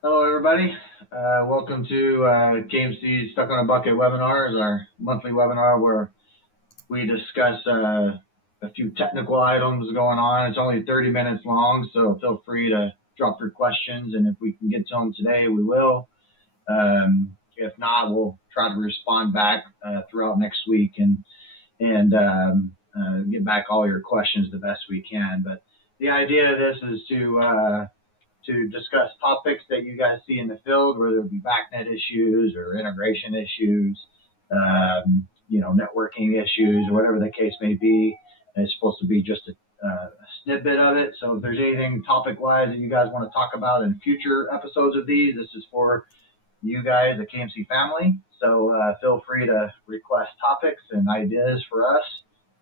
Hello, everybody. Welcome to KMC Stuck on a Bucket webinars, our monthly webinar where we discuss a few technical items going on. It's only 30 minutes long, so feel free to drop your questions, and if we can get to them today, we will. If not, we'll try to respond back throughout next week and get back all your questions the best we can. But the idea of this is to discuss topics that you guys see in the field, whether it be backnet issues or integration issues, networking issues, or whatever the case may be. And it's supposed to be just a snippet of it. So if there's anything topic-wise that you guys want to talk about in future episodes of these, this is for you guys, the KMC family. So feel free to request topics and ideas for us,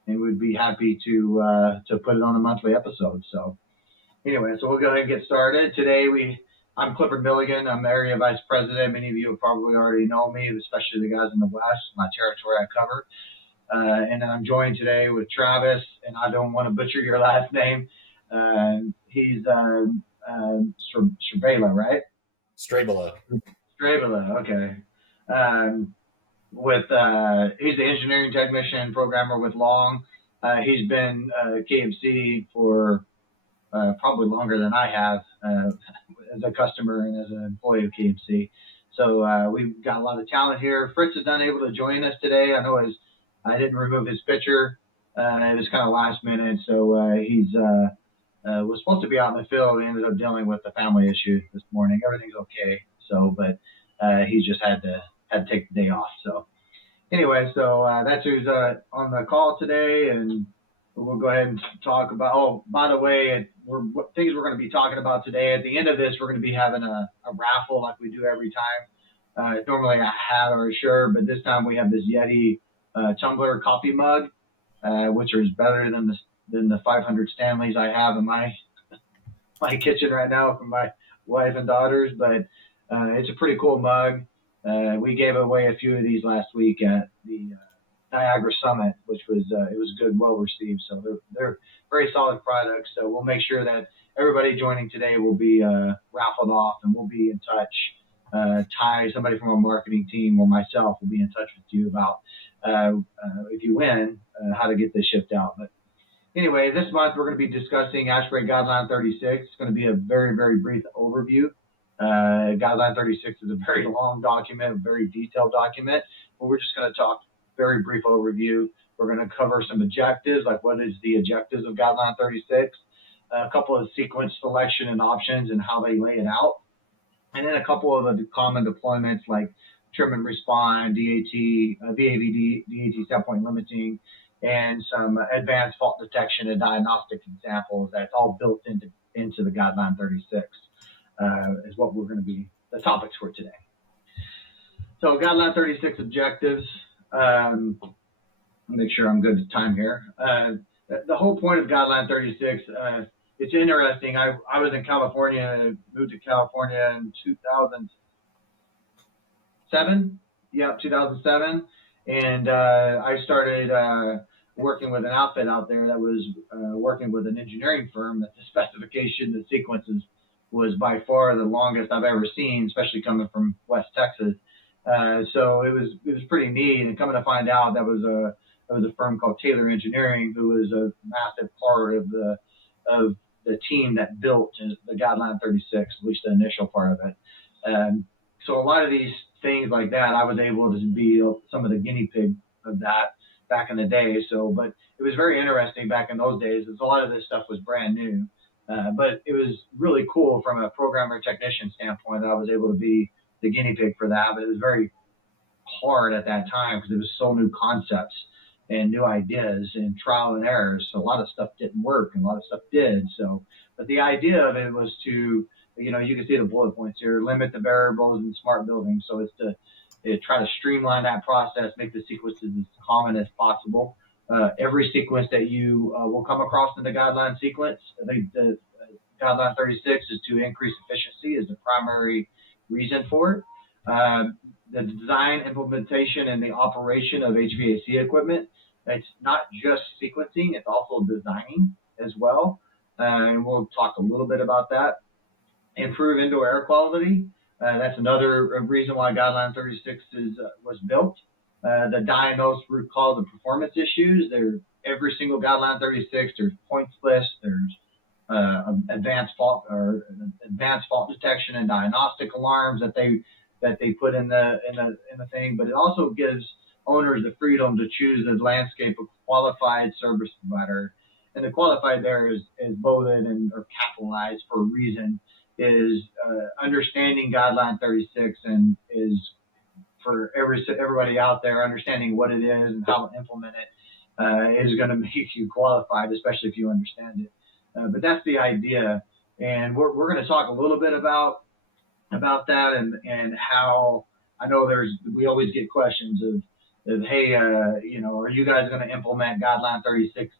and we'd be happy to put it on a monthly episode. So anyway, so we'll go ahead and get started. Today I'm Clifford Milligan. I'm Area Vice President. Many of you probably already know me, especially the guys in the West, my territory I cover. And then I'm joined today with Travis, and I don't want to butcher your last name. He's Strabela, right? Strabela. Strabela, okay. He's the engineering technician programmer with Long. He's been KMC for probably longer than I have as a customer and as an employee of KMC. So we've got a lot of talent here. Fritz is unable to join us today. I didn't remove his picture. It was kind of last minute, so he's was supposed to be out in the field. He ended up dealing with the family issue this morning. Everything's okay. But he just had to take the day off. So anyway, that's who's on the call today, and we'll go ahead and talk about. Oh, by the way, things we're going to be talking about today. At the end of this, we're going to be having a raffle like we do every time. Normally I have or sure, but this time we have this Yeti tumbler coffee mug, which is better than the 500 Stanleys I have in my kitchen right now for my wife and daughters. But it's a pretty cool mug. We gave away a few of these last week at the Niagara Summit, which was it was good, well received. So they're very solid products. So we'll make sure that everybody joining today will be raffled off, and we'll be in touch. Ty, somebody from our marketing team, or myself will be in touch with you about if you win, how to get this shipped out. But anyway, this month we're going to be discussing ASHRAE Guideline 36. It's going to be a very, very brief overview. Guideline 36 is a very long document, a very detailed document, but we're just going to talk very brief overview. We're going to cover some objectives, like what is the objectives of Guideline 36, a couple of sequence selection and options and how they lay it out, and then a couple of the common deployments like trim and respond, DAT, VAVD, DAT set point limiting, and some advanced fault detection and diagnostic examples that's all built into the Guideline 36 is what we're going to be the topics for today. So Guideline 36 objectives. Make sure I'm good to time here. The whole point of Guideline 36, it's interesting. I was in California, moved to California in 2007. Yep, 2007. And I started working with an outfit out there that was working with an engineering firm that the specification, the sequences was by far the longest I've ever seen, especially coming from West Texas. So it was pretty neat. And coming to find out, that was a firm called Taylor Engineering, who was a massive part of the team that built the Guideline 36, at least the initial part of it. So a lot of these things like that, I was able to be some of the guinea pig of that back in the day. But it was very interesting back in those days, as a lot of this stuff was brand new. But it was really cool from a programmer technician standpoint that I was able to be the guinea pig for that. But it was very hard at that time because it was so new concepts and new ideas and trial and errors. So a lot of stuff didn't work and a lot of stuff did. But the idea of it was to, you can see the bullet points here, limit the variables in smart building. So it's to try to streamline that process, make the sequences as common as possible. Every sequence that you will come across in the guideline sequence, the Guideline 36 is to increase efficiency is the primary reason for it. The design, implementation, and the operation of HVAC equipment, it's not just sequencing, it's also designing as well. And we'll talk a little bit about that. improve indoor air quality. That's another reason why Guideline 36 was built. The diagnose root cause of performance issues. Every single Guideline 36, there's points list, there's advanced fault detection and diagnostic alarms that they put in the thing. But it also gives owners the freedom to choose the landscape of qualified service provider. And the qualified there is bolded or capitalized for a reason, is understanding Guideline 36 and is for everybody out there, understanding what it is and how to implement it is going to make you qualified, especially if you understand it. But that's the idea. And we're going to talk a little bit about that and how, I know we always get questions of hey, are you guys going to implement Guideline 36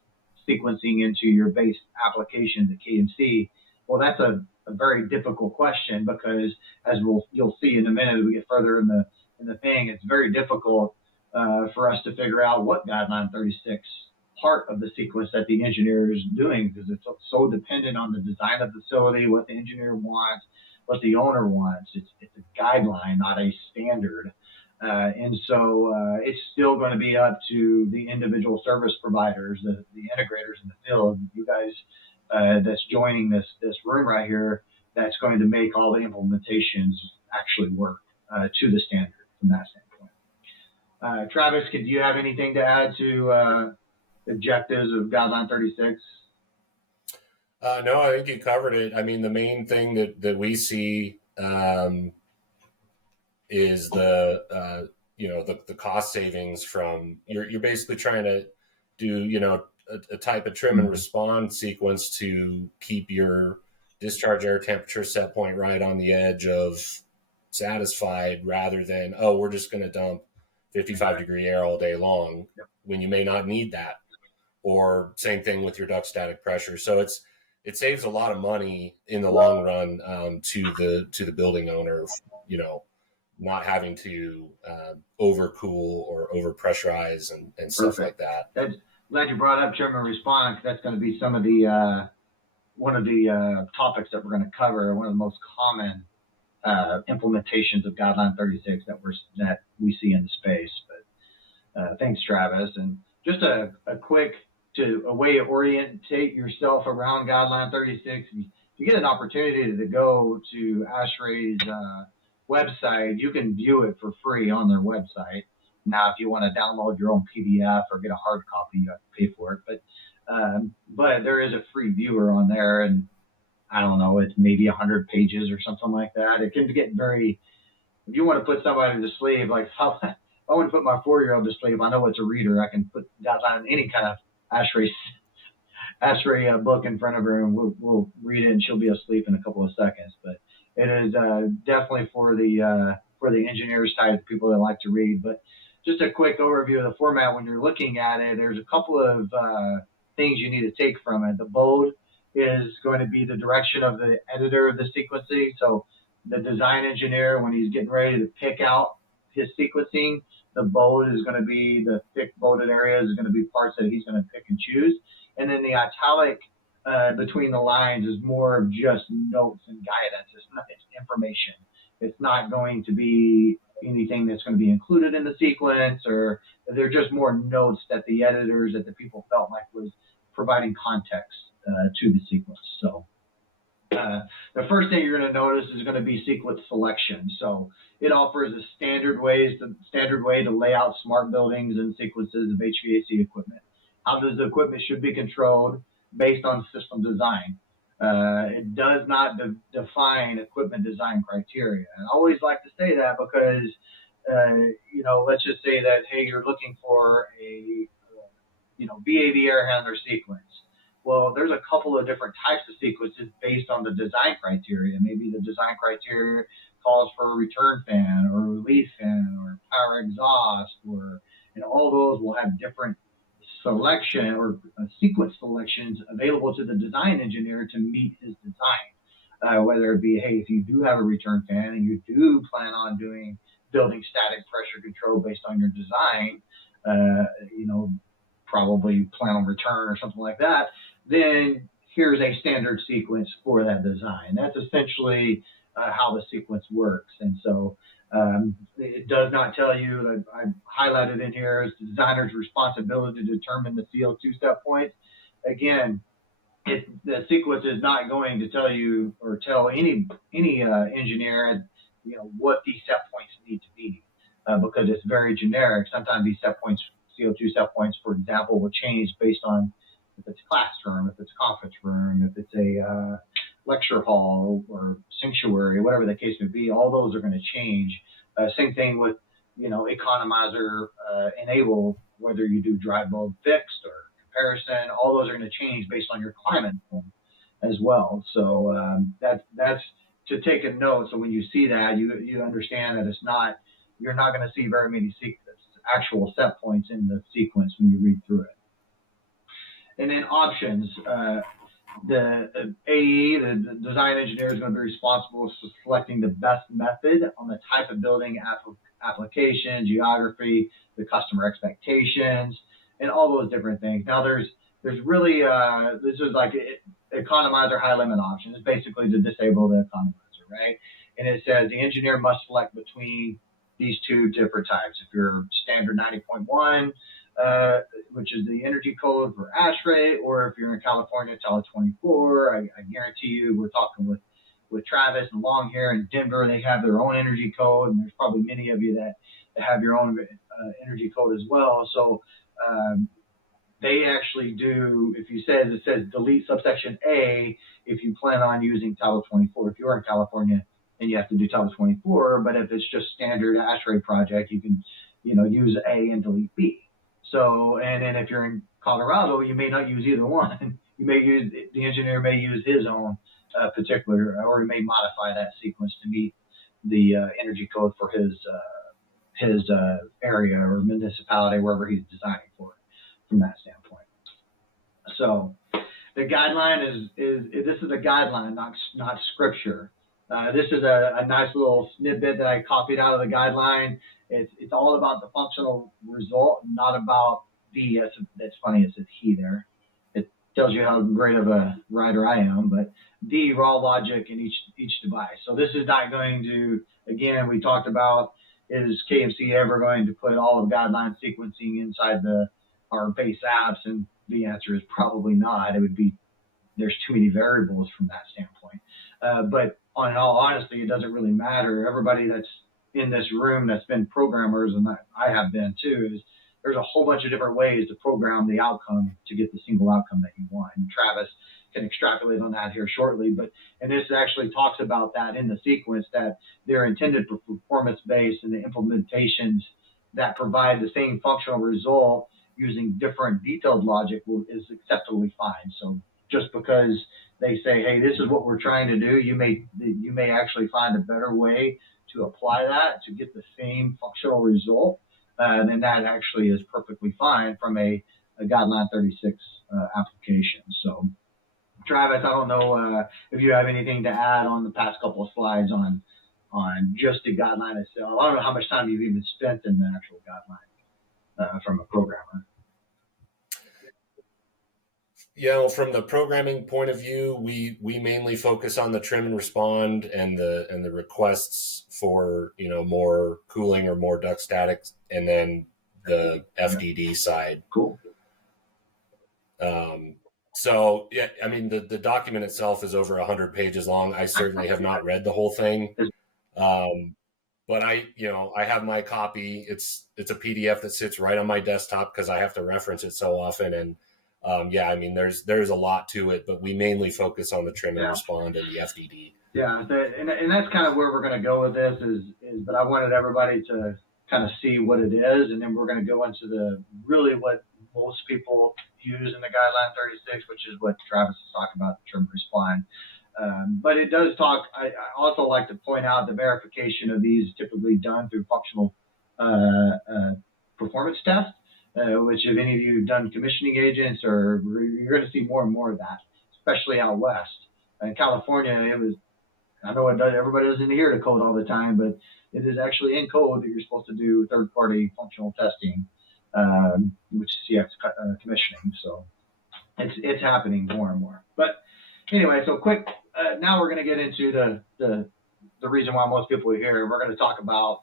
sequencing into your base applications at KMC? Well, that's a very difficult question, because as you'll see in a minute as we get further in the thing, it's very difficult for us to figure out what Guideline 36 part of the sequence that the engineer is doing, because it's so dependent on the design of the facility, what the engineer wants, what the owner wants. It's a guideline, not a standard. And so it's still going to be up to the individual service providers, the integrators in the field, you guys that's joining this room right here, that's going to make all the implementations actually work to the standard from that standpoint. Travis, do you have anything to add to objectives of Guideline 36? No, I think you covered it. I mean, the main thing that we see is the cost savings from you're basically trying to do a type of trim and respond sequence to keep your discharge air temperature set point right on the edge of satisfied, rather than we're just going to dump 55-degree air all day long when you may not need that. Or same thing with your duct static pressure. So it saves a lot of money in the long run to the building owner, not having to overcool or overpressurize and stuff like that. That's glad you brought up trim and response. That's going to be some of the one of the topics that we're going to cover. One of the most common implementations of Guideline 36 that we see in the space. But thanks, Travis. And just a quick a way to orientate yourself around Guideline 36. If you get an opportunity to go to ASHRAE's website, you can view it for free on their website. Now, if you want to download your own PDF or get a hard copy, you have to pay for it. But there is a free viewer on there, and I don't know, it's maybe 100 pages or something like that. It can get if you want to put somebody to sleep, like how I want to put my 4-year-old to sleep, I know it's a reader. I can put Guideline any kind of ASHRAE book in front of her, and we'll read it, and she'll be asleep in a couple of seconds. But it is definitely for the engineers type people that like to read. But just a quick overview of the format. When you're looking at it, there's a couple of things you need to take from it. The bold is going to be the direction of the editor of the sequencing. So the design engineer, when he's getting ready to pick out his sequencing, the bold is going to be the thick bolded areas is going to be parts that he's going to pick and choose. And then the italic between the lines is more of just notes and guidance. It's information. It's not going to be anything that's going to be included in the sequence, or they're just more notes that the editors, that the people felt like was providing context to the sequence. So the first thing you're going to notice is going to be sequence selection. So it offers a standard way to lay out smart buildings and sequences of HVAC equipment. How does the equipment should be controlled based on system design. It does not define equipment design criteria. And I always like to say that because, let's just say that, hey, you're looking for a, VAV air handler sequence. Well, there's a couple of different types of sequences based on the design criteria. Maybe the design criteria calls for a return fan or a release fan or power exhaust, and all those will have different selection or sequence selections available to the design engineer to meet his design. Whether it be, hey, if you do have a return fan and you do plan on building static pressure control based on your design, probably plan on return or something like that, then here's a standard sequence for that design. That's essentially how the sequence works. And so it does not tell you, I highlighted in here, it's the designer's responsibility to determine the CO2 set points. Again, the sequence is not going to tell you or tell any engineer, what these set points need to be because it's very generic. Sometimes these set points, CO2 set points, for example, will change based on if it's a classroom, if it's a conference room, if it's a lecture hall or sanctuary, whatever the case may be. All those are going to change. Same thing with, economizer, enable, whether you do dry bulb fixed or comparison, all those are going to change based on your climate as well. So that's to take a note. So when you see that, you understand that you're not going to see very many actual set points in the sequence when you read through it. And then options. The AE, the design engineer, is going to be responsible for selecting the best method on the type of building application, geography, the customer expectations, and all those different things. Now, there's really, this is like economizer high limit option. It's basically to disable the economizer, right? And it says the engineer must select between these two different types. If you're standard 90.1, which is the energy code for ASHRAE, or if you're in California, Title 24, I guarantee you, we're talking with Travis and Long here in Denver, they have their own energy code, and there's probably many of you that have your own energy code as well. So they actually do, if you says it says delete subsection A, if you plan on using Title 24, if you're in California and you have to do Title 24, but if it's just standard ASHRAE project, you can, use A and delete B. So, and then if you're in Colorado, you may not use either one. The engineer may use his own particular, or he may modify that sequence to meet the energy code for his area or municipality, wherever he's designing for it, from that standpoint. So the guideline this is a guideline, not scripture. This is a nice little snippet that I copied out of the guideline. It's all about the functional result, not about the. That's funny. It says he there. It tells you how great of a writer I am. But the raw logic in each device. So this is not going to. Again, we talked about, is KMC ever going to put all of guideline sequencing inside our base apps? And the answer is probably not. It would be, there's too many variables from that standpoint. But in all honesty, it doesn't really matter. Everybody that's in this room that's been programmers, and I have been too, is there's a whole bunch of different ways to program the outcome to get the single outcome that you want. And Travis can extrapolate on that here shortly. And this actually talks about that in the sequence, that they're intended for performance-based, and the implementations that provide the same functional result using different detailed logic is acceptably fine. So just because they say, hey, this is what we're trying to do, you may actually find a better way to apply that to get the same functional result, and that actually is perfectly fine from a Guideline 36 application. So, Travis, I don't know if you have anything to add on the past couple of slides on just the guideline itself. I don't know how much time you've even spent in the actual guideline from a programmer. From the programming point of view, we mainly focus on the trim and respond and the requests for, more cooling or more duct statics, and then the FDD side. Cool. So yeah, I mean, the document itself is over 100 pages long. I certainly have not read the whole thing. But I have my copy. It's a PDF that sits right on my desktop because I have to reference it so often. And I mean, there's a lot to it, but we mainly focus on the trim and respond and the FDD. Yeah, and that's kind of where we're going to go with this but I wanted everybody to kind of see what it is, and then we're going to go into what most people use in the Guideline 36, which is what Travis is talking about, the trim and respond. But it does talk, I also like to point out the verification of these typically done through functional performance tests. Which if any of you have done commissioning agents, or you're going to see more and more of that, especially out west. In California, I know everybody doesn't hear the code all the time, but it is actually in code that you're supposed to do third-party functional testing, which is CX commissioning. So it's happening more and more. But anyway, so quick. Now we're going to get into the reason why most people are here. We're going to talk about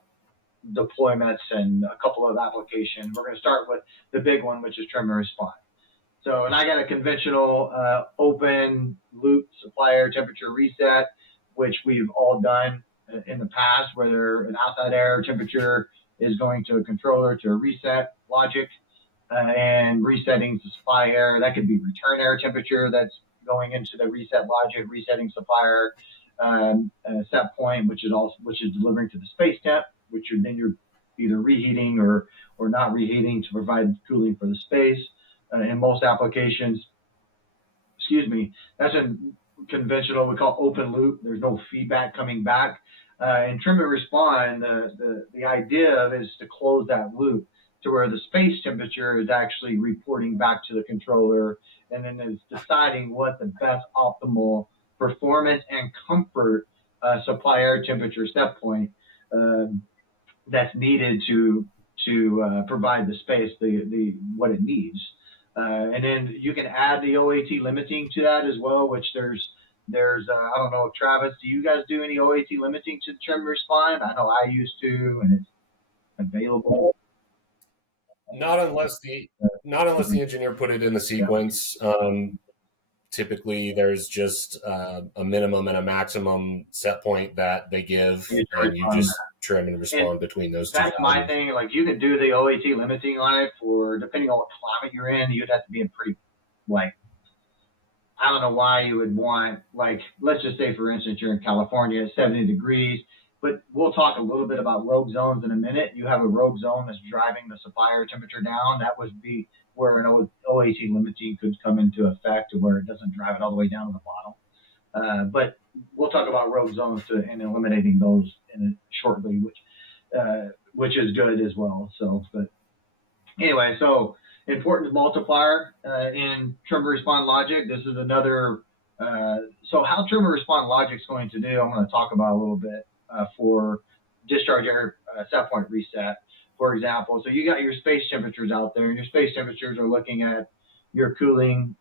deployments and a couple of applications. We're going to start with the big one, which is trim and respond. So, and I got a conventional open loop supplier temperature reset, which we've all done in the past, whether an outside air temperature is going to a controller to a reset logic and resetting to supply air. That could be return air temperature that's going into the reset logic, resetting supplier set point, which is delivering to the space temp, which you're either reheating or not reheating to provide cooling for the space. In most applications, that's a conventional, we call open loop. There's no feedback coming back. In trim and respond, the idea is to close that loop to where the space temperature is actually reporting back to the controller, and then it's deciding what the best optimal performance and comfort supply air temperature set point that's needed to provide the space what it needs. And then you can add the OAT limiting to that as well, which there's I don't know, Travis, do you guys do any OAT limiting to trim respond? I know I used to, and it's available. Not unless the engineer put it in the sequence. Typically, there's just a minimum and a maximum set point that they give, and you just trim and respond between those two. That's my thing. Like, you could do the OAT limiting on it for, depending on what climate you're in, you'd have to be in pretty, like, I don't know why you would want, like, let's just say, for instance, you're in California at 70 degrees, but we'll talk a little bit about rogue zones in a minute. You have a rogue zone that's driving the supplier temperature down. That would be where an OAT limiting could come into effect, to where it doesn't drive it all the way down to the bottom. But we'll talk about rogue zones and eliminating those shortly, which is good as well. So, but anyway, so importance multiplier in trim respond logic. This is another. So how trim respond logic is going to do, I'm going to talk about a little bit for discharge air set point reset. For example, so you got your space temperatures out there, and your space temperatures are looking at your cooling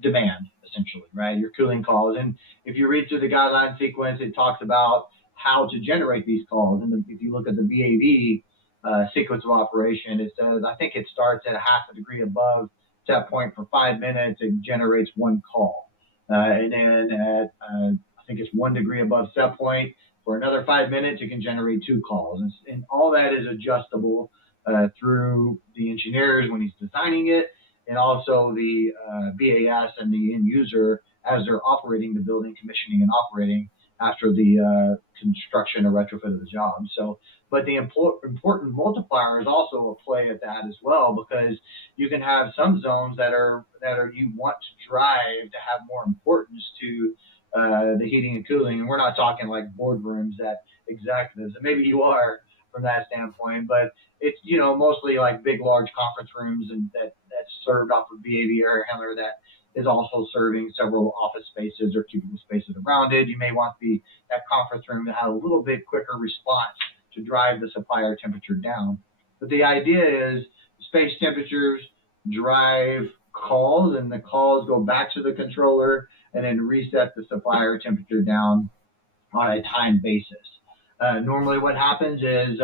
demand, essentially, right? Your cooling calls. And if you read through the guideline sequence, it talks about how to generate these calls. And if you look at the VAV sequence of operation, it says, I think it starts at 0.5 degree above set point for 5 minutes, it generates one call. And then at, I think it's 1 degree above set point, for another 5 minutes, it can generate 2 calls. And all that is adjustable through the engineers when he's designing it, and also the BAS and the end user as they're operating the building, commissioning and operating after the construction or retrofit of the job. So, but the important multiplier is also a play at that as well, because you can have some zones that are you want to drive to have more importance to the heating and cooling. And we're not talking like boardrooms at executives, and maybe you are from that standpoint, but it's, mostly like big, large conference rooms, and that's served off of VAV air handler that is also serving several office spaces or cubicle spaces around it. You may want that conference room to have a little bit quicker response to drive the supplier temperature down. But the idea is space temperatures drive calls, and the calls go back to the controller and then reset the supplier temperature down on a time basis. Normally what happens is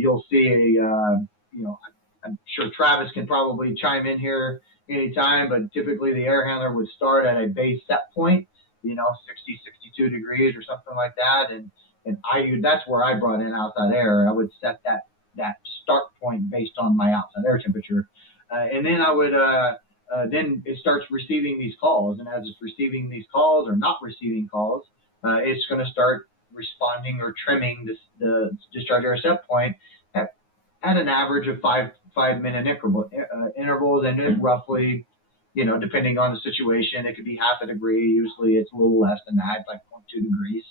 you'll see I'm sure Travis can probably chime in here anytime, but typically the air handler would start at a base set point, 60, 62 degrees or something like that. And that's where I brought in outside air. I would set that start point based on my outside air temperature. And then I would, then it starts receiving these calls. And as it's receiving these calls or not receiving calls, it's going to start responding or trimming the discharge air set point at an average of 5-minute intervals, and then roughly, depending on the situation, it could be 0.5 degree. Usually it's a little less than that, like 0.2 degrees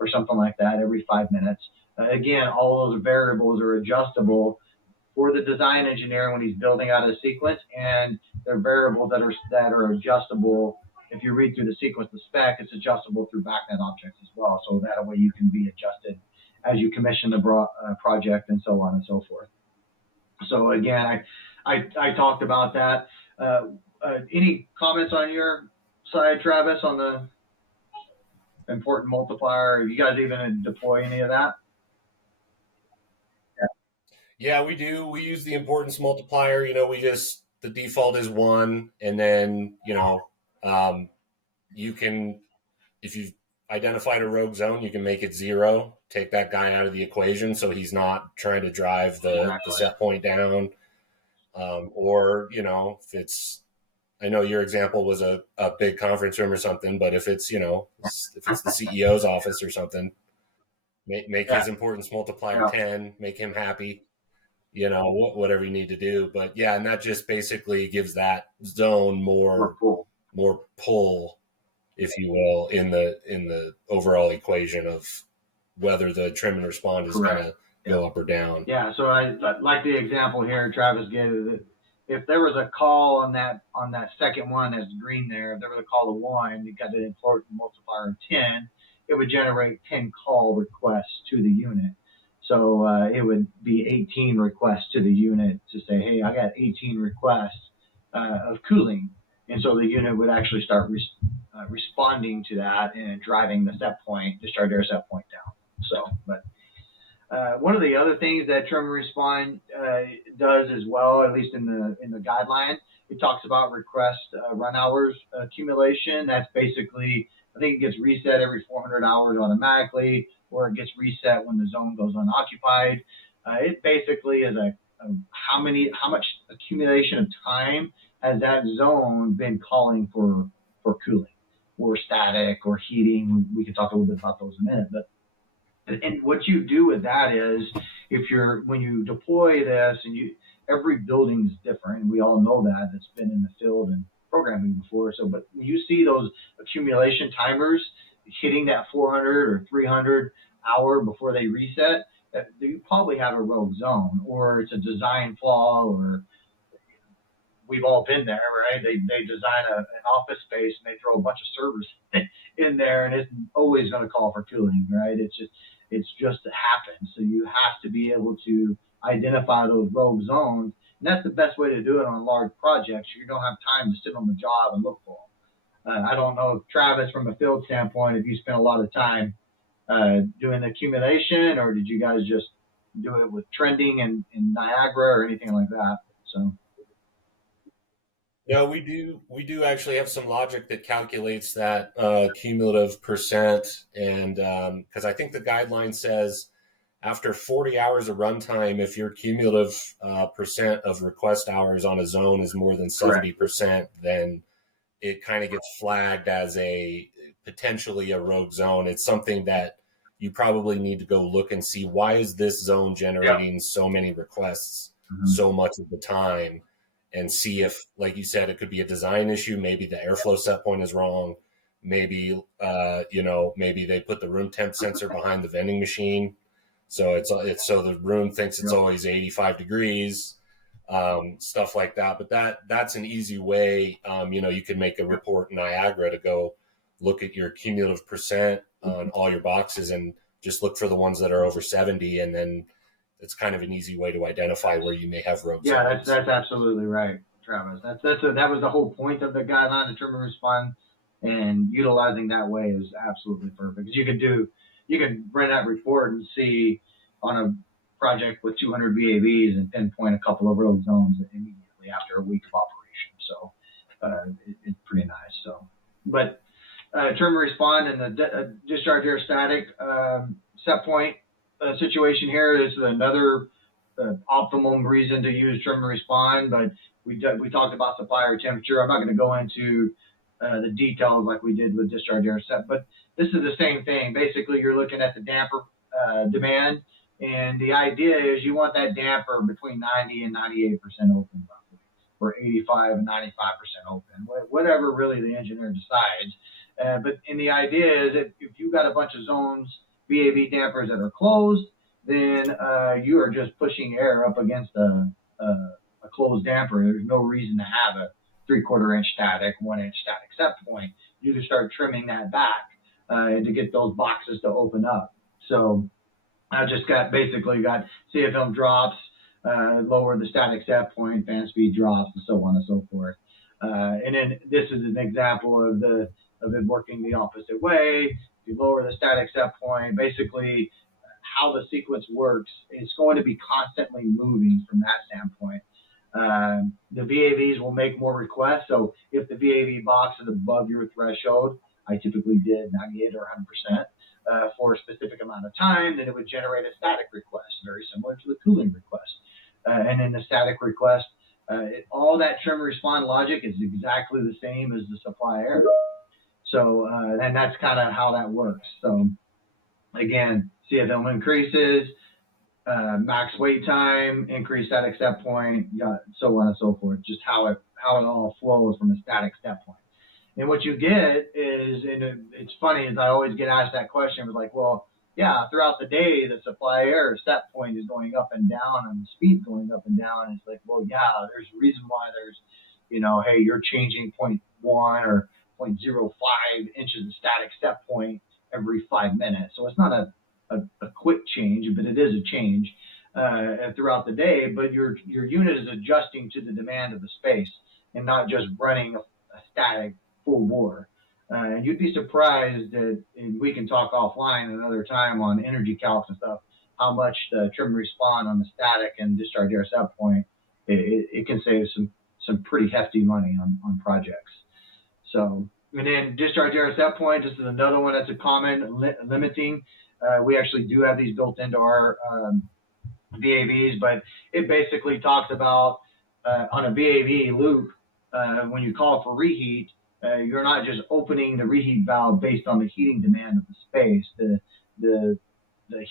or something like that every 5 minutes. Again, all those variables are adjustable for the design engineer when he's building out a sequence, and they're variables that are adjustable. If you read through the sequence, the spec, it's adjustable through BACnet objects as well. So that way you can be adjusted as you commission the project and so on and so forth. So again, I talked about that. Any comments on your side, Travis, on the important multiplier? You guys even deploy any of that? Yeah, we do. We use the importance multiplier. The default is 1, and then you can, if you've identified a rogue zone, you can make it 0. Take that guy out of the equation, so he's not trying to drive the set point down. Or if it's, I know your example was a big conference room or something, but if it's if it's the CEO's office or something, make his importance multiplier 10, make him happy. Whatever you need to do. But yeah, and that just basically gives that zone more pull, if you will, in the overall equation of whether the trim and respond is going to go up or down. Yeah, so I like the example here Travis gave. If there was a call on that second one that's green there, if there was a call to 1, you got the important multiplier of 10, it would generate 10 call requests to the unit. So it would be 18 requests to the unit to say, hey, I got 18 requests of cooling. And so the unit would actually start responding to that and driving the set point, discharge air set point down. So, but one of the other things that trim and respond does as well, at least in the guideline, it talks about request run hours accumulation. That's basically, I think it gets reset every 400 hours automatically, or it gets reset when the zone goes unoccupied. It basically is how much accumulation of time has that zone been calling for cooling or static or heating. We can talk a little bit about those in a minute, but and what you do with that is when you deploy this, and every building is different, and we all know that, that's been in the field and programming before. So, but when you see those accumulation timers hitting that 400 or 300 hour before they reset, you probably have a rogue zone, or it's a design flaw, or we've all been there, right? They design an office space and they throw a bunch of servers in there, and it's always going to call for cooling, right? It's just it happens. So you have to be able to identify those rogue zones, and that's the best way to do it on large projects. You don't have time to sit on the job and look for them. I don't know, Travis, from a field standpoint, if you spent a lot of time doing the accumulation, or did you guys just do it with trending and Niagara or anything like that? So. No, we do actually have some logic that calculates that cumulative percent, and because I think the guideline says after 40 hours of runtime, if your cumulative percent of request hours on a zone is more than 70%, then it kind of gets flagged as potentially a rogue zone. It's something that you probably need to go look and see, why is this zone generating so many requests so much of the time, and see if, like you said, it could be a design issue. Maybe the airflow set point is wrong. Maybe maybe they put the room temp sensor behind the vending machine, so it's so the room thinks it's always 85 degrees. Stuff like that. But that's an easy way. You can make a report in Niagara to go look at your cumulative percent on all your boxes and just look for the ones that are over 70, and then it's kind of an easy way to identify where you may have rogue zones. That's absolutely right, Travis. That was the whole point of the guideline, the trim and respond, and utilizing that way is absolutely perfect. Because you can run that report and see on a project with 200 VAVs and pinpoint a couple of rogue zones immediately after a week of operation. So it's pretty nice. So, but trim and respond and the discharge air static set point situation here is another optimum reason to use trim and respond. But we talked about supplier temperature. I'm not going to go into the details like we did with discharge air set, but this is the same thing. Basically, you're looking at the damper demand. And the idea is you want that damper between 90 and 98% open, roughly, or 85 and 95% open, whatever really the engineer decides. But the idea is that if you've got a bunch of zones, VAV dampers that are closed, then you are just pushing air up against a closed damper. There's no reason to have a 3/4 inch static, 1 inch static set point. You just start trimming that back to get those boxes to open up. So I just got CFM drops, lower the static set point, fan speed drops, and so on and so forth. And then this is an example of it working the opposite way. If you lower the static set point, basically how the sequence works, it's going to be constantly moving from that standpoint. The VAVs will make more requests. So if the VAV box is above your threshold, I typically did 98 or 100% for a specific amount of time, then it would generate a static request, very similar to the cooling request. And in the static request, all that trim respond logic is exactly the same as the supply error. So, and that's kind of how that works. So again, CFM increases, max wait time, increase static set point, so on and so forth, just how it all flows from a static set point. And what you get is, and it's funny, is I always get asked that question, was like, well, yeah, throughout the day, the supply error set point is going up and down and the speed going up and down. And it's like, well, yeah, there's a reason why there's, hey, you're changing 0.1 or 0.05 inches of static set point every 5 minutes. So it's not a quick change, but it is a change throughout the day. But your unit is adjusting to the demand of the space and not just running a static full bore. And you'd be surprised that, and we can talk offline another time on energy calcs and stuff, how much the trim respond on the static and discharge air set point, it can save some pretty hefty money on projects. So, and then discharge air set point, this is another one that's a common limiting. We actually do have these built into our VAVs, but it basically talks about on a VAV loop, when you call for reheat, you're not just opening the reheat valve based on the heating demand of the space. The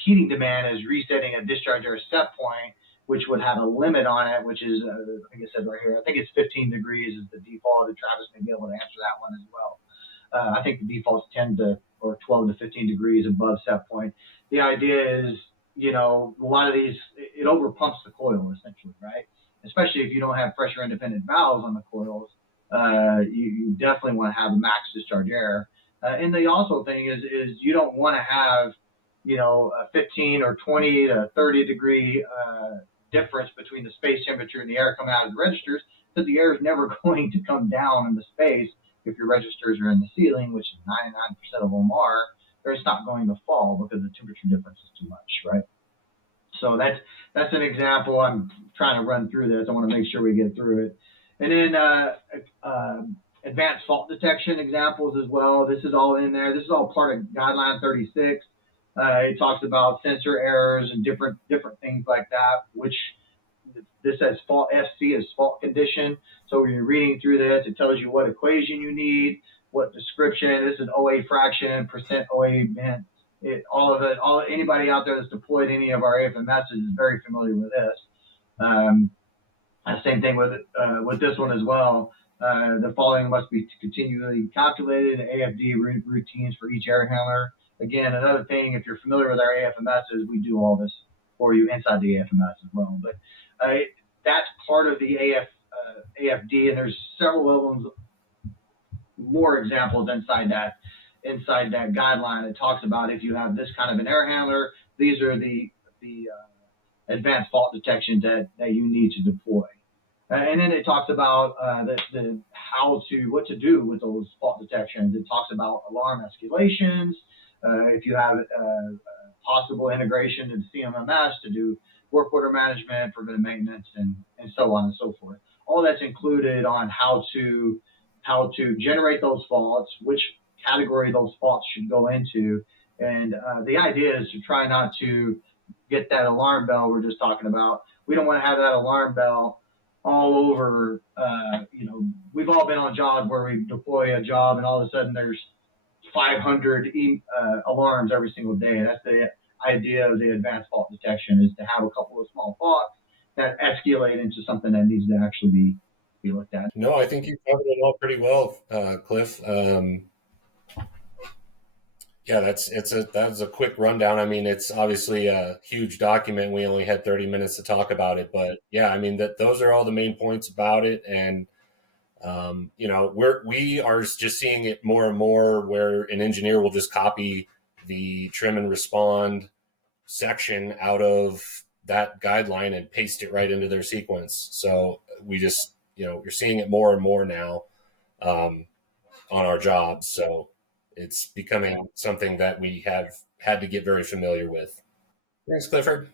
heating demand is resetting a discharge air set point, which would have a limit on it, which is, like I said right here, I think it's 15 degrees is the default. Travis may be able to answer that one as well. I think the default's 10 to or 12 to 15 degrees above set point. The idea is, a lot of these, it over pumps the coil essentially, right? Especially if you don't have pressure independent valves on the coils, you definitely want to have a max discharge air. And the also thing is you don't want to have, a 15 or 20 to 30 degree difference between the space temperature and the air coming out of the registers, because the air is never going to come down in the space if your registers are in the ceiling, which 99% of them are, or it's not going to fall because the temperature difference is too much, right? So that's an example. I'm trying to run through this. I want to make sure we get through it. And then advanced fault detection examples as well. This is all in there. This is all part of Guideline 36. It talks about sensor errors and different things like that, which this says fault SC is fault condition. So when you're reading through this, it tells you what equation you need, what description. This is an OA fraction, percent OA bent. All of it. Anybody out there that's deployed any of our AFMSs is very familiar with this. Same thing with this one as well. The following must be continually calculated. AFD routines for each air handler. Again, another thing, if you're familiar with our AFMSs, we do all this for you inside the AFMS as well. But that's part of the AFD, and there's several of them, more examples inside that guideline. It talks about if you have this kind of an air handler, these are the advanced fault detections that you need to deploy. And then it talks about what to do with those fault detections. It talks about alarm escalations. If you have possible integration into CMMS to do work order management, preventive maintenance, and so on and so forth. All that's included on how to generate those faults, which category those faults should go into. And the idea is to try not to get that alarm bell we're just talking about. We don't want to have that alarm bell all over. We've all been on jobs where we deploy a job and all of a sudden there's 500 alarms every single day. That's the idea of the advanced fault detection, is to have a couple of small faults that escalate into something that needs to actually be looked at. No, I think you covered it all pretty well, Cliff. Yeah, that's a quick rundown. I mean, it's obviously a huge document. We only had 30 minutes to talk about it, but yeah, I mean those are all the main points about it. And we are just seeing it more and more where an engineer will just copy the trim and respond section out of that guideline and paste it right into their sequence. So we just you're seeing it more and more now on our jobs. So it's becoming something that we have had to get very familiar with. Thanks, Clifford.